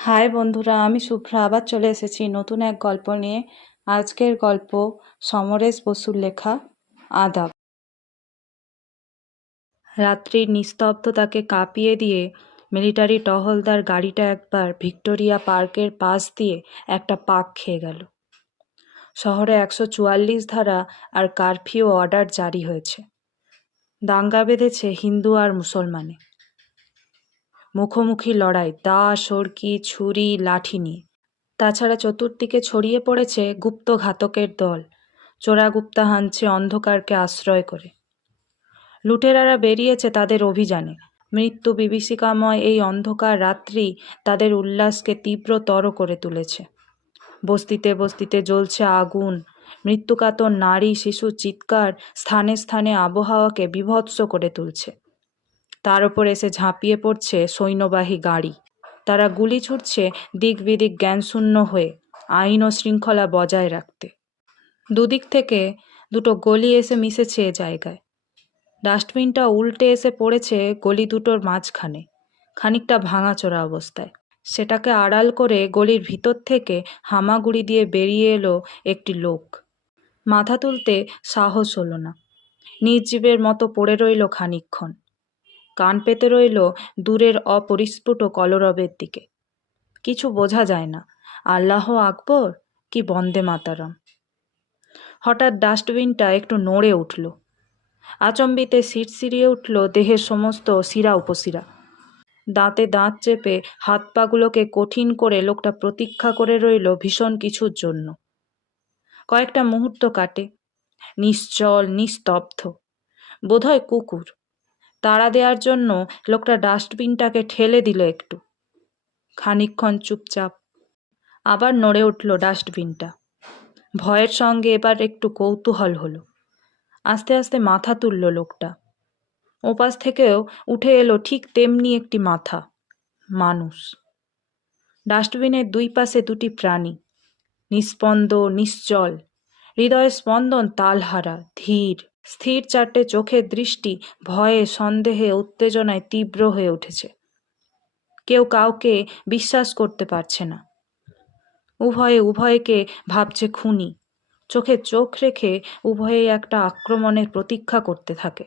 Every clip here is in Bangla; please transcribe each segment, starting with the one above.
হাই বন্ধুরা, আমি শুভ্রা। আবার চলে এসেছি নতুন এক গল্প নিয়ে। আজকের গল্প সমরেশ বসুর লেখা আদাব। রাত্রির নিস্তব্ধতাকে কাঁপিয়ে দিয়ে মিলিটারি টহলদার গাড়িটা একবার ভিক্টোরিয়া পার্কের পাশ দিয়ে একটা পাক খেয়ে গেল। শহরে একশো চুয়াল্লিশ ধারা আর কারফিউ অর্ডার জারি হয়েছে। দাঙ্গা বেঁধেছে হিন্দু আর মুসলমানে। মুখোমুখি লড়াই, দা সড়কি ছুরি লাঠি নিয়ে তাছাড়া চতুর্দিকে ছড়িয়ে পড়েছে গুপ্ত ঘাতকের দল। চোরাগুপ্তা হানছে অন্ধকারকে আশ্রয় করে। লুটেরারা বেরিয়েছে তাদের অভিযানে। মৃত্যু বিভীষিকাময় এই অন্ধকার রাত্রি তাদের উল্লাসকে তীব্রতর করে তুলেছে। বস্তিতে বস্তিতে জ্বলছে আগুন। মৃত্যুকাতর নারী শিশু চিৎকার স্থানে স্থানে আবহাওয়াকে বিভৎস করে তুলছে। তার ওপর এসে ঝাঁপিয়ে পড়ছে সৈন্যবাহী গাড়ি। তারা গুলি ছুটছে দিক বিদিক জ্ঞানশূন্য হয়ে, আইন ও শৃঙ্খলা বজায় রাখতে। দুদিক থেকে দুটো গলি এসে মিশেছে এ জায়গায়। ডাস্টবিনটা উল্টে এসে পড়েছে গলি দুটোর মাঝখানে, খানিকটা ভাঙাচোরা অবস্থায়। সেটাকে আড়াল করে গলির ভিতর থেকে হামাগুড়ি দিয়ে বেরিয়ে এলো একটি লোক। মাথা তুলতে সাহস হলো না। নির্জীবের মতো পড়ে রইল খানিকক্ষণ। কান পেতে রইল দূরের অপরিস্ফুট কলরবের দিকে। কিছু বোঝা যায় না। আল্লাহ আকবর কি বন্দে মাতারাম। হঠাৎ ডাস্টবিনটা একটু নড়ে উঠল। আচম্বিতে সিটসিরিয়ে উঠল দেহের সমস্ত শিরা উপশিরা। দাঁতে দাঁত চেপে হাত পাগুলোকে কঠিন করে লোকটা প্রতীক্ষা করে রইল ভীষণ কিছুর জন্য। কয়েকটা মুহূর্ত কাটে। নিশ্চল, নিস্তব্ধ। বোধহয় কুকুর। তাড়া দেওয়ার জন্য লোকটা ডাস্টবিনটাকে ঠেলে দিল একটু। খানিকক্ষণ চুপচাপ। আবার নড়ে উঠল ডাস্টবিনটা। ভয়ের সঙ্গে এবার একটু কৌতূহল হলো। আস্তে আস্তে মাথা তুলল লোকটা। ওপাশ থেকেও উঠে এলো ঠিক তেমনি একটি মাথা। মানুষ। ডাস্টবিনের দুই পাশে দুটি প্রাণী। নিস্পন্দ, নিশ্চল। হৃদয়ের স্পন্দন তালহারা, ধীর। স্থির চারটে চোখের দৃষ্টি, ভয়ে, সন্দেহে, উত্তেজনায় তীব্র হয়ে উঠেছে। কেউ কাউকে বিশ্বাস করতে পারছে না। উভয়ে উভয়কে ভাবছে খুনি। চোখে চোখ রেখে উভয়ে একটা আক্রমণের প্রতীক্ষা করতে থাকে।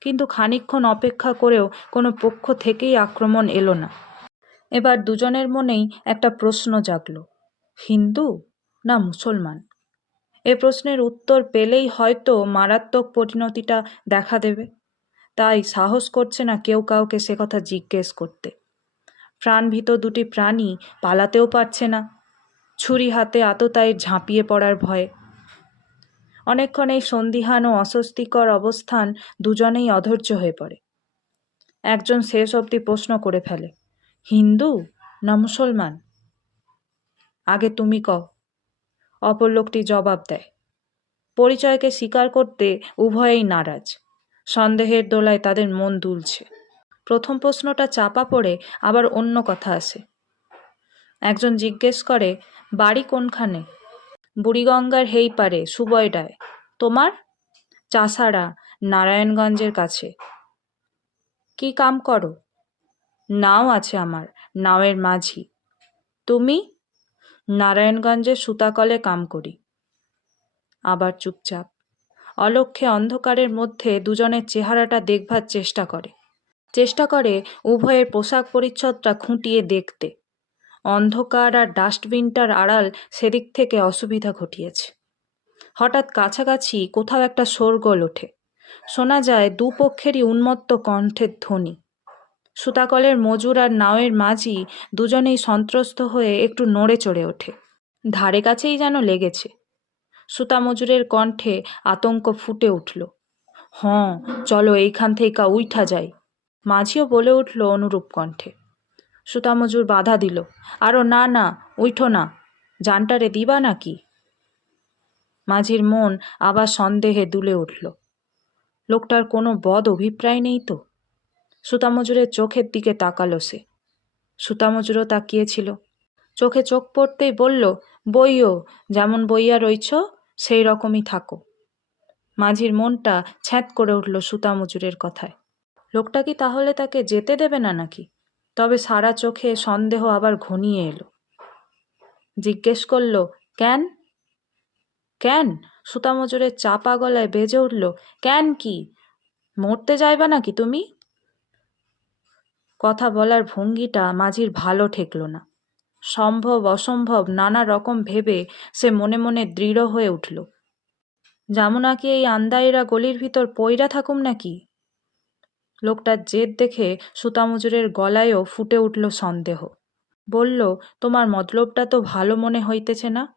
কিন্তু খানিকক্ষণ অপেক্ষা করেও কোনো পক্ষ থেকেই আক্রমণ এলো না। এবার দুজনের মনেই একটা প্রশ্ন জাগল। হিন্দু না মুসলমান? এ প্রশ্নের উত্তর পেলেই হয়তো মারাত্মক পরিণতিটা দেখা দেবে। তাই সাহস করছে না কেউ কাউকে সে কথা জিজ্ঞেস করতে। প্রাণভীত দুটি প্রাণী পালাতেও পারছে না। ছুরি হাতে আততায়ীর ঝাঁপিয়ে পড়ার ভয়ে। অনেকক্ষণ এই সন্দিহান ও অস্বস্তিকর অবস্থান দুজনেই অধৈর্য হয়ে পড়ে। একজন শেষ অবধি প্রশ্ন করে ফেলে, হিন্দু না মুসলমান? আগে তুমি কও। অপর লোকটি জবাব দেয়। পরিচয়কে স্বীকার করতে উভয়েই নারাজ। সন্দেহের দোলায় তাদের মন দুলছে। প্রথম প্রশ্নটা চাপা পড়ে আবার অন্য কথা আসে। একজন জিজ্ঞেস করে, বাড়ি কোনখানে? বুড়িগঙ্গার হেই পারে, সুবয়ডায়। তোমার? চাষাড়া নারায়ণগঞ্জের কাছে। কি কাম করো? নাও আছে আমার, নাওয়ের মাঝি। তুমি? নারায়ণগঞ্জের সুতাকলে কাম করি। আবার চুপচাপ। অলক্ষ্যে অন্ধকারের মধ্যে দুজনের চেহারাটা দেখবার চেষ্টা করে। চেষ্টা করে উভয়ের পোশাক পরিচ্ছদটা খুঁটিয়ে দেখতে। অন্ধকার আর ডাস্টবিনটার আড়াল সেদিক থেকে অসুবিধা ঘটিয়েছে। হঠাৎ কাছাকাছি কোথাও একটা শোরগোল ওঠে। শোনা যায় দুপক্ষেরই উন্মত্ত কণ্ঠের ধ্বনি। সুতাকলের মজুর আর নাওয়ের মাঝি দুজনেই সন্ত্রস্ত হয়ে একটু নড়ে চড়ে ওঠে। ধারে কাছেই যেন লেগেছে। সুতা মজুরের কণ্ঠে আতঙ্ক ফুটে উঠল। হঁ চলো এইখান থেকে উইঠা যাই। মাঝিও বলে উঠল অনুরূপ কণ্ঠে। সুতা মজুর বাধা দিল। আরও না না উঠো না। জানটারে দিবা নাকি? মাঝির মন আবার সন্দেহে দুলে উঠল। লোকটার কোনো বদ অভিপ্রায় নেই তো? সুতামজুরের চোখের দিকে তাকালো সে। সুতামজুরও তাকিয়েছিল। চোখে চোখ পড়তেই বলল, বইও, যেমন বইয়া রইছ, সেই রকমই থাকো। মাঝির মনটা ছ্যাঁত করে উঠল সুতামজুরের কথায়। লোকটা কি তাহলে তাকে যেতে দেবে না নাকি? তবে সারা চোখে সন্দেহ আবার ঘনিয়ে এলো। জিজ্ঞেস করল, কেন? কেন? সুতামজুরের চাপা গলায় বেজে উঠল, কেন কি? মরতে যাইবা নাকি তুমি? কথা বলার ভঙ্গিটা মাঝির ভালো ঠেকল না। সম্ভব, অসম্ভব, নানা রকম ভেবে সে মনে মনে দৃঢ় হয়ে উঠল। যেমন নাকি এই আন্দাইরা গলির ভিতর পইরা থাকুম নাকি? লোকটার জেদ দেখে সুতামজুরের গলায়ও ফুটে উঠল সন্দেহ। বলল, তোমার মতলবটা তো ভালো মনে হইতেছে না।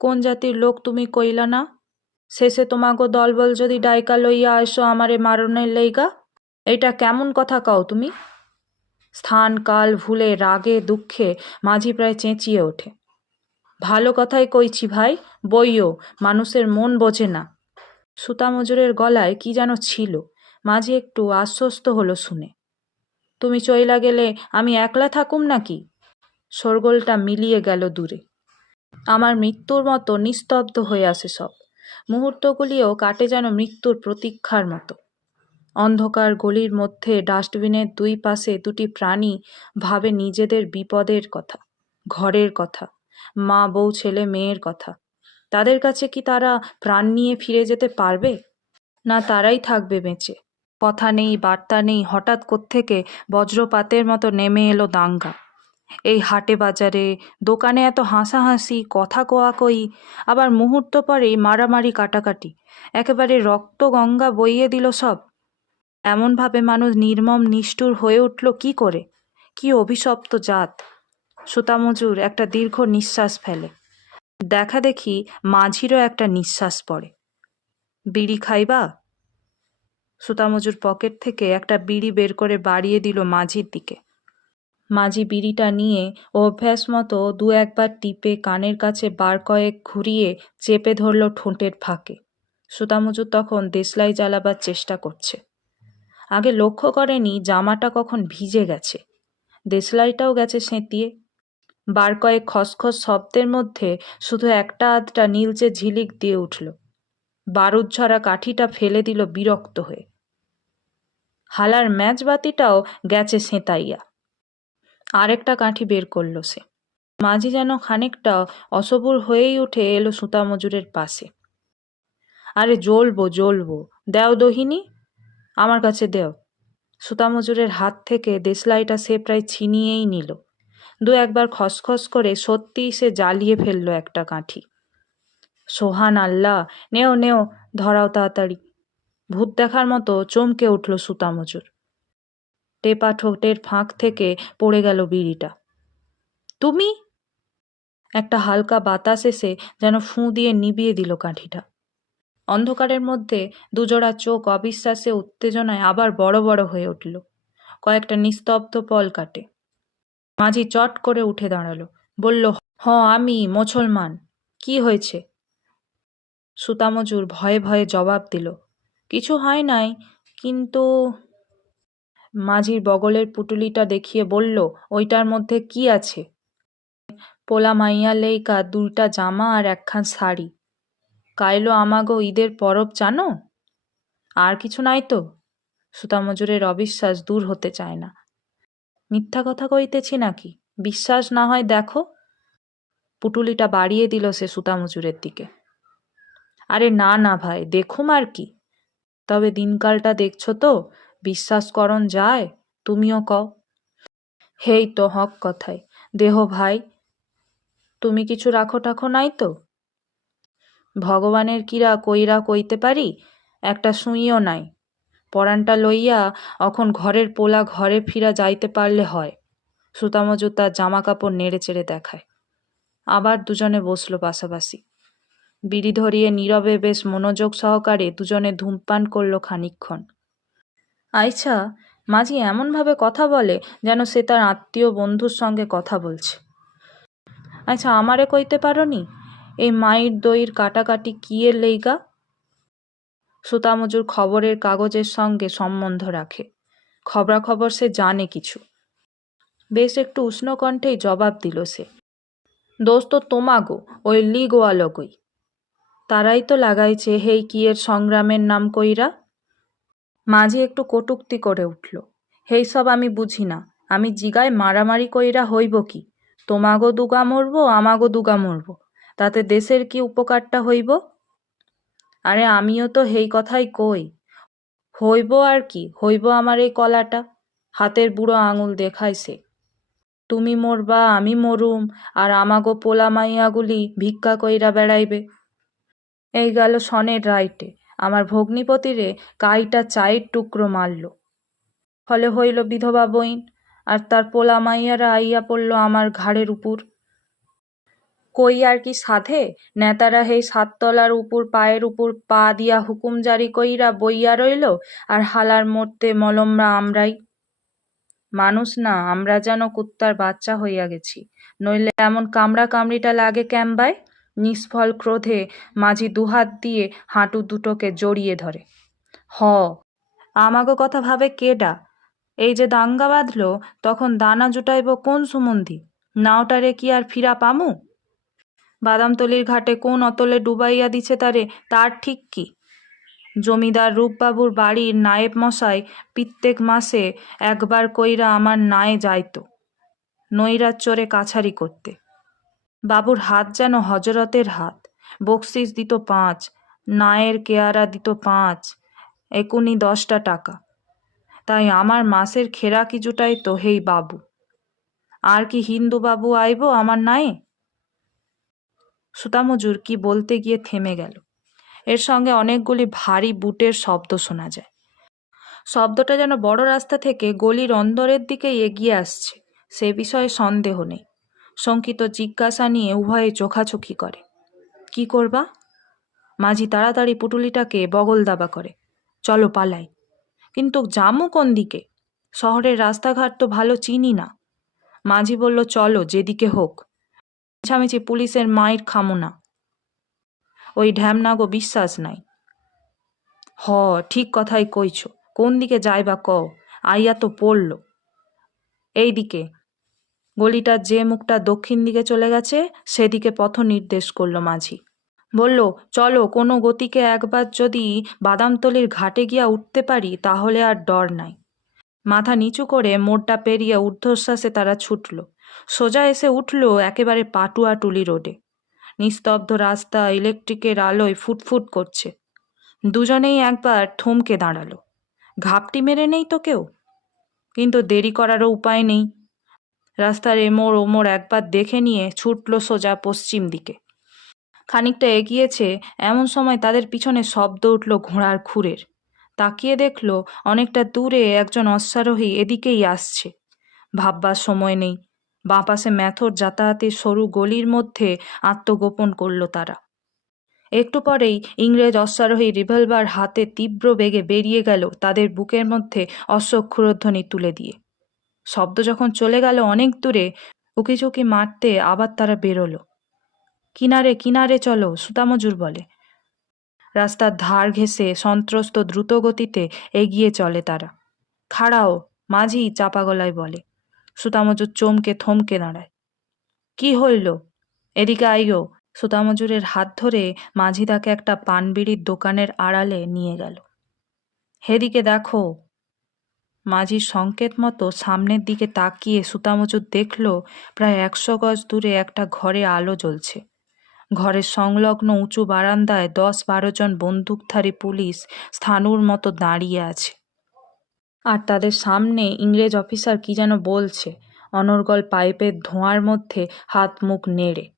কোন জাতির লোক তুমি কইলা না? শেষে তোমাগো দলবল যদি ডাইকা লইয়া আসো আমারে মারণের লইগা? এটা কেমন কথা কও তুমি? স্থান কাল ভুলে, রাগে, দুঃখে মাঝি প্রায় চেঁচিয়ে ওঠে। ভালো কথাই কইছি ভাই, বইও, মানুষের মন বোঝে না। সুতা মজুরের গলায় কি যেন ছিল, মাঝি একটু আশ্বস্ত হলো শুনে। তুমি চইলা গেলে আমি একলা থাকুম নাকি? শোরগোলটা মিলিয়ে গেল দূরে। আমার মৃত্যুর মতো নিস্তব্ধ হয়ে আসে সব। মুহূর্তগুলিও কাটে যেন মৃত্যুর প্রতীক্ষার মতো। অন্ধকার গলির মধ্যে ডাস্টবিনের দুই পাশে দুটি প্রাণী ভাবে নিজেদের বিপদের কথা, ঘরের কথা, মা, বউ, ছেলে, মেয়ের কথা। তাদের কাছে কি তারা প্রাণ নিয়ে ফিরে যেতে পারবে? না, তারাই থাকবে বেঁচে। কথা নেই, বার্তা নেই, হঠাৎ কোত্থেকে বজ্রপাতের মতো নেমে এলো দাঙ্গা। এই হাটে বাজারে, দোকানে এত হাসাহাসি, কথা কোয়াকই, আবার মুহূর্ত পরেই মারামারি, কাটাকাটি। একেবারে রক্ত গঙ্গা বইয়ে দিল সব। এমনভাবে মানুষ নির্মম, নিষ্ঠুর হয়ে উঠল কি করে? কি অভিশপ্ত জাত? সুতামজুর একটা দীর্ঘ নিঃশ্বাস ফেলে। দেখা দেখি মাঝিরও একটা নিঃশ্বাস পড়ে। বিড়ি খাইবা? সুতামজুর পকেট থেকে একটা বিড়ি বের করে বাড়িয়ে দিল মাঝির দিকে। মাঝি বিড়িটা নিয়ে অভ্যাস মতো দু একবার টিপে কানের কাছে বার কয়েক ঘুরিয়ে চেপে ধরল ঠোঁটের ফাঁকে। সুতামজুর তখন দেশলাই জ্বালাবার চেষ্টা করছে। আগে লক্ষ্য করেনি জামাটা কখন ভিজে গেছে। দেশলাইটাও গেছে সেঁতিয়ে। বার কয়েক খসখস শব্দের মধ্যে শুধু একটা আধটা নীলচে ঝিলিক দিয়ে উঠল। বারুদ ঝরা কাঠিটা ফেলে দিল বিরক্ত হয়ে। হালার ম্যাচ বাতিটাও গেছে সেঁতাইয়া। আরেকটা কাঠি বের করল সে। মাঝি যেন খানিকটা অসবুর হয়েই উঠে এলো সুতা মজুরের পাশে। আরে জ্বলবো জ্বলবো। দেও দহিনী। আমার কাছে দেও। সুতা মজুরের হাত থেকে দেশলাইটা সে প্রায় ছিনিয়েই নিল। দু একবার খসখস করে সত্যিই সে জ্বালিয়ে ফেলল একটা কাঠি। সোহান আল্লাহ, নেও নেও, ধরাও তাড়াতাড়ি। ভূত দেখার মতো চমকে উঠল সুতা মজুর টেপা ঠোঁটের ফাঁক থেকে পড়ে গেল বিড়িটা। তুমি? একটা হালকা বাতাস এসে যেন ফুঁ দিয়ে নিবিয়ে দিল কাঠিটা। অন্ধকারের মধ্যে দুজোড়া চোখ অবিশ্বাসে উত্তেজনায় আবার বড় বড় হয়ে উঠল। কয়েকটা নিস্তব্ধ পল কাটে। মাঝি চট করে উঠে দাঁড়াল। বলল, হ, আমি মুসলমান। কি হয়েছে? সুতামজুর ভয়ে ভয়ে জবাব দিল, কিছু হয় নাই, কিন্তু মাঝির বগলের পুটুলিটা দেখিয়ে বলল, ওইটার মধ্যে কি আছে? পোলা মাইয়া, লেইকা, দুইটা জামা আর একখান শাড়ি। কাইলো আমাগো ঈদের পরব জানো? আর কিছু নাই তো। সুতামজুরের অবিশ্বাস দূর হতে চায় না। মিথ্যা কথা কইতেছি নাকি? বিশ্বাস না হয় দেখো। পুটুলিটা বাড়িয়ে দিল সে সুতামজুরের দিকে। আরে না না ভাই, দেখুম আর কি। তবে দিনকালটা দেখছ তো? বিশ্বাস করন যায়, তুমিও কও। হেই তো হক কথাই দেহ ভাই, তুমি কিছু রাখো টাখো নাই তো? ভগবানের কিরা কইরা কইতে পারি? একটা সুইও নাই। পরানটা লইয়া অখন ঘরের পোলা ঘরে ফিরা যাইতে পারলে হয়। সুতামজু তার জামা কাপড় নেড়ে চেড়ে দেখায়। আবার দুজনে বসল পাশাপাশি। বিড়ি ধরিয়ে নীরবে বেশ মনোযোগ সহকারে দুজনে ধূমপান করল খানিক্ষণ আইছা, মাঝি এমনভাবে কথা বলে যেন সে তার আত্মীয় বন্ধুর সঙ্গে কথা বলছে। আচ্ছা আমারে কইতে পারো নি এই মাইর দইয়ের কাটাকাটি কিয়ের লেইগা? সুতামজুর খবরের কাগজের সঙ্গে সম্বন্ধ রাখে। খবরাখবর সে জানে কিছু। বেশ একটু উষ্ণ কণ্ঠেই জবাব দিল সে। দোস্ত তোমাগো, ওই লি লিগোয়ালগই। তারাই তো লাগাইছে, হেই কিয়ের সংগ্রামের নাম কইরা? মাঝে একটু কটুক্তি করে উঠল। হেই সব আমি বুঝি না, আমি জিগায় মারামারি কইরা হইব কি? তোমাগো দুগা মরব, আমাগো দুগা মরব। তাতে দেশের কি উপকারটা হইব? আরে আমিও তো হেই কথাই কই। হইব আর কি, হইব আমার এই কলাটা। হাতের বুড়ো আঙুল দেখাইছে। তুমি মরবা, আমি মরুম, আর আমাগো পোলা মাইয়াগুলি ভিক্ষা কইরা বেড়াইবে। এই গেল সনের রাইটে। আমার ভগ্নিপতিরে কাইটা চায়ের টুকরো মারল। ফলে হইল বিধবা বইন, আর তার পোলা মাইয়ারা আইয়া পড়ল আমার ঘাড়ের উপর। কই আর কি সাধে? নেতারা হেই সাততলার উপর পায়ের উপর পা দিয়া হুকুম জারি কইরা বইয়া রইল, আর হালার মরতে মলমরা আমরাই। মানুষ না, আমরা যেন কুত্তার বাচ্চা হইয়া গেছি। নইলে এমন কামড়া কামড়িটা লাগে ক্যাম্বায় নিষ্ফল ক্রোধে মাঝি দুহাত দিয়ে হাঁটু দুটোকে জড়িয়ে ধরে। হ, আমাগো কথা ভাবে কেডা? এই যে দাঙ্গা বাঁধল, তখন দানা জুটাইব কোন সুমন্ধি নাওটারে কি আর ফিরা পামু? বাদামতলির ঘাটে কোন অতলে ডুবাইয়া দিছে তারে, তার ঠিক কি? জমিদার রূপবাবুর বাড়ির নায়েব মশাই প্রত্যেক মাসে একবার কইরা আমার নায়ে যাইত চড়ে কাছারি করতে। বাবুর হাত যেন হজরতের হাত, বকশিস দিত পাঁচ, নায়ের কেয়ারা দিত পাঁচ, একুনি দশটা টাকা। তাই আমার মাসের খেরাকি জুটাই তো হেই বাবু? আর কি হিন্দু বাবু আইব আমার নায়ে? সুতামজুর কি বলতে গিয়ে থেমে গেল। এর সঙ্গে অনেকগুলি ভারী বুটের শব্দ শোনা যায়। শব্দটা যেন বড় রাস্তা থেকে গলির অন্দরের দিকে এগিয়ে আসছে, সে বিষয়ে সন্দেহ নেই। শঙ্কিত জিজ্ঞাসা নিয়ে উভয়ে চোখাচোখি করে। কি করবা? মাঝি তাড়াতাড়ি পুটুলিটাকে বগল দাবা করে। চলো পালাই। কিন্তু জামু কোন দিকে? শহরের রাস্তাঘাট তো ভালো চিনি না। মাঝি বলল, চলো, যেদিকে হোক। মিছামিছি পুলিশের মায়ের খামো না ওই ঢ্যামনাগো বিশ্বাস নাই। হ, ঠিক কথাই কইছ। কোন দিকে যাই বা কও, আইয়া তো পড়ল। এই দিকে গলিটার যে মুখটা দক্ষিণ দিকে চলে গেছে, সেদিকে পথ নির্দেশ করল মাঝি। বলল, চলো, কোনো গতিকে একবার যদি বাদামতলির ঘাটে গিয়া উঠতে পারি, তাহলে আর ডর নাই। মাথা নিচু করে মোড়টা পেরিয়ে ঊর্ধ্বশ্বাসে তারা ছুটল। সোজা এসে উঠল একেবারে পাটুয়াটুলি রোডে। নিস্তব্ধ রাস্তা ইলেকট্রিকের আলোয় ফুটফুট করছে। দুজনেই একবার থমকে দাঁড়াল। ঘাপটি মেরে নেই তো কেউ? কিন্তু দেরি করারও উপায় নেই। রাস্তার এমোড় ওমোড় একবার দেখে নিয়ে ছুটল সোজা পশ্চিম দিকে। খানিকটা এগিয়েছে, এমন সময় তাদের পিছনে শব্দ উঠল ঘোড়ার খুরের তাকিয়ে দেখল অনেকটা দূরে একজন অশ্বারোহী এদিকেই আসছে। ভাববার সময় নেই। বাঁ পাশে ম্যাথর যাতায়াতের সরু গলির মধ্যে আত্মগোপন করল তারা। একটু পরেই ইংরেজ অশ্বারোহী রিভলভার হাতে তীব্র বেগে বেরিয়ে গেল তাদের বুকের মধ্যে অশ্বক্ষুরধ্বনি তুলে দিয়ে। শব্দ যখন চলে গেল অনেক দূরে, উকিঝুঁকি মারতে আবার তারা বেরোলো। কিনারে কিনারে চলো, সুতামজুর বলে। রাস্তার ধার ঘেঁষে সন্ত্রস্ত দ্রুত গতিতে এগিয়ে চলে তারা। খাড়াও, মাঝি, চাপা গলায় বলে। সুতামজুর চমকে থমকে দাঁড়ায়। কি হইল? এদিকে আইও সুতামজুরের হাত ধরে মাঝি তাকে একটা পানবিড়ির দোকানের আড়ালে নিয়ে গেল। হেদিকে দেখো। মাঝির সংকেত মতো সামনের দিকে তাকিয়ে সুতামজুর দেখল, প্রায় একশো গজ দূরে একটা ঘরে আলো জ্বলছে। ঘরের সংলগ্ন উঁচু বারান্দায় দশ বারো জন বন্দুকধারী পুলিশ স্থানুর মতো দাঁড়িয়ে আছে। আর তাদের সামনে ইংরেজ অফিসার কি যেন বলছে, অনর্গল পাইপের ধোঁয়ার মধ্যে হাত মুখ নেড়ে।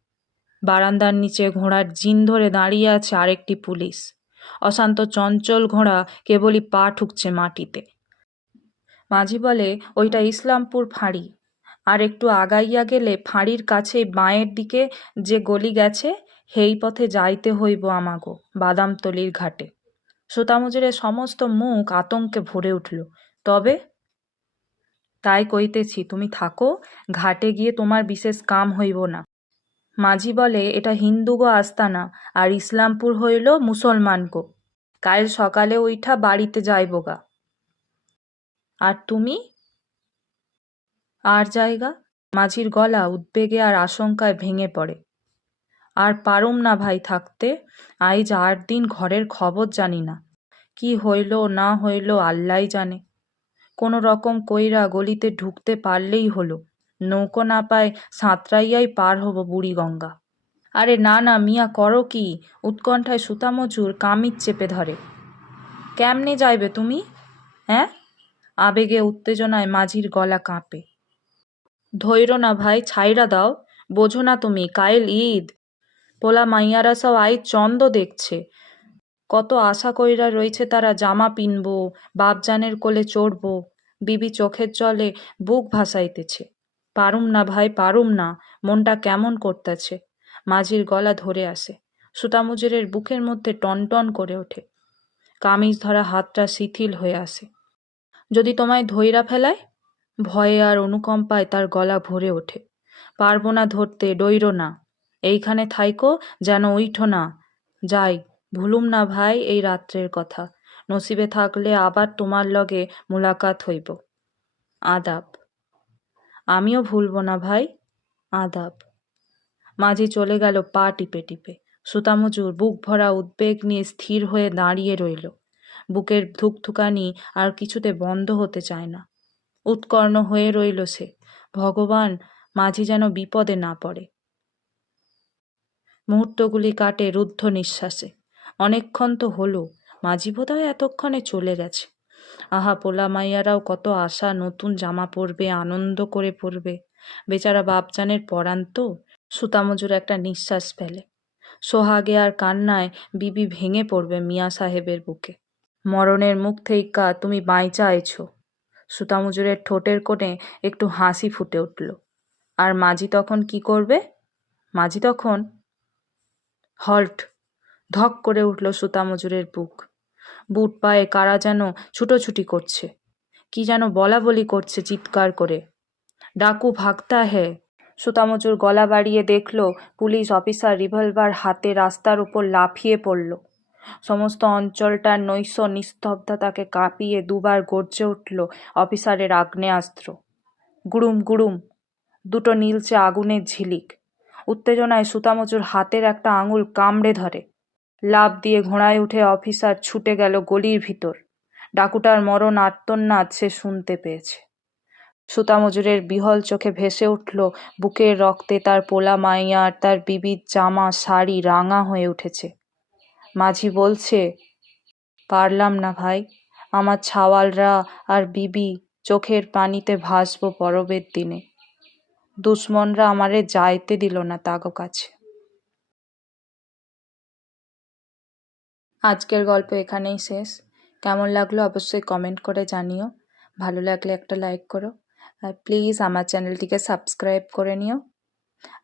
বারান্দার নিচে ঘোড়ার জিন ধরে দাঁড়িয়ে আছে আরেকটি পুলিশ। অশান্ত চঞ্চল ঘোড়া কেবলই পা ঠুকছে মাটিতে। মাঝি বলে, ওইটা ইসলামপুর ফাঁড়ি। আর একটু আগাইয়া গেলে ফাঁড়ির কাছে বাঁয়ের দিকে যে গলি গেছে হেই পথে যাইতে হইব আমাগো বাদামতলির ঘাটে। সুতামুজুরের সমস্ত মুখ আতঙ্কে ভরে উঠল। তবে তাই কইতেছি, তুমি থাকো, ঘাটে গিয়ে তোমার বিশেষ কাম হইব না। মাঝি বলে, এটা হিন্দুগো আস্তানা, আর ইসলামপুর হইল মুসলমানগো কাল সকালে ওইঠা বাড়িতে যাইব গা। আর তুমি? আর জায়গা? মাঝির গলা উদ্বেগে আর আশঙ্কায় ভেঙে পড়ে। আর পারুম না ভাই থাকতে, আইজ আট দিন ঘরের খবর জানি না। কি হইল, না হইল, আল্লাই জানে। কোনো রকম কইরা গলিতে ঢুকতে পারলেই হলো। নৌকো না পায় সাঁতরাইয়াই পার হব বুড়িগঙ্গা আরে না না, মিয়া, করো কি? উৎকণ্ঠায় সুতামজুর কামিজ চেপে ধরে। কেমনে যাইবে তুমি হ্যাঁ? আবেগে উত্তেজনায় মাঝির গলা কাঁপে। ধৈর্য না ভাই ছাইরা দাও। বোঝো না তুমি, কাইল ঈদ। পোলা মাইয়ারা সব আই চন্দ দেখছে। কত আশা কইরা রয়েছে তারা জামা পিনব, বাপজানের কোলে চড়বো। বিবি চোখের জলে বুক ভাসাইতেছে। পারুম না ভাই, পারুম না, মনটা কেমন করতেছে। মাঝির গলা ধরে আসে। সুতামুজেরের বুকের মধ্যে টনটন করে ওঠে। কামিজ ধরা হাতটা শিথিল হয়ে আসে। যদি তোমায় ধৈরা ফেলায়? ভয়ে আর অনুকম্পায় তার গলা ভরে ওঠে। পারব না ধরতে, ডইরো না। এইখানে থাইকো, যেন উইঠো না। যাই, ভুলুম না ভাই এই রাত্রের কথা। নসিবে থাকলে আবার তোমার লগে মুলাকাত হইব। আদাব। আমিও ভুলব না ভাই। আদাব। মাঝি চলে গেল পা টিপে টিপে। সুতামজুর বুক ভরা উদ্বেগ নিয়ে স্থির হয়ে দাঁড়িয়ে রইল। বুকের ধুকধুকানি আর কিছুতে বন্ধ হতে চায় না। উৎকর্ণ হয়ে রইল সে। ভগবান মাঝি যেন বিপদে না পড়ে। মুহূর্তগুলি কাটে রুদ্ধ নিঃশ্বাসে। অনেকক্ষণ তো হলো মাঝি বোধহয় এতক্ষণে চলে গেছে। আহা পোলা মাইয়ারাও কত আশা, নতুন জামা পরবে, আনন্দ করে পরবে। বেচারা বাপজানের পরান তো, সুতামজুর একটা নিঃশ্বাস ফেলে। সোহাগে আর কান্নায় বিবি ভেঙে পড়বে মিয়া সাহেবের বুকে। মরণের মুখ থেইকা তুমি বাইচা আইছো সুতামুজুরের ঠোঁটের কোণে একটু হাসি ফুটে উঠল। আর মাঝি তখন কি করবে? মাঝি তখন হল্ট, ধক করে উঠল সুতামজুরের বুক। বুট পায়ে কারা যেন ছুটোছুটি করছে। কি যেন বলা বলি করছে চিৎকার করে। ডাকু ভাগতা হে। সুতামজুর গলা বাড়িয়ে দেখল, পুলিশ অফিসার রিভলভার হাতে রাস্তার উপর লাফিয়ে পড়ল। সমস্ত অঞ্চলটার নৈশ নিস্তব্ধতাকে কাঁপিয়ে দুবার গর্জে উঠল অফিসারের আগ্নেয়াস্ত্র। গুড়ুম গুড়ুম, দুটো নীলচে আগুনের ঝিলিক। উত্তেজনায় সুতামজুর হাতের একটা আঙুল কামড়ে ধরে। লাভ দিয়ে ঘোড়ায় উঠে অফিসার ছুটে গেল গলির ভিতর। ডাকুটার মরণ আত্মনাদ সে শুনতে পেয়েছে। সুতামজুরের বিহল চোখে ভেসে উঠল বুকের রক্তে তার পোলা মাইয়া আর তার বিবির জামা শাড়ি রাঙা হয়ে উঠেছে। মাঝি বলছে, পারলাম না ভাই, আমার ছাওয়ালরা আর বিবি চোখের পানিতে ভাসবো পরবের দিনে। দুশ্মনরা আমারে যাইতে দিল না তাগো কাছে। আজকের গল্প এখানেই শেষ। কেমন লাগল অবশ্যই কমেন্ট করে জানিও। ভালো লাগলে একটা লাইক করো। আর প্লিজ আমার চ্যানেলটিকে সাবস্ক্রাইব করে নিও।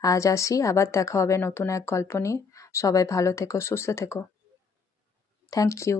আজ আসি, আবার দেখা হবে নতুন এক গল্প নিয়ে। সবাই ভালো থেকো, সুস্থ থেকো। Thank you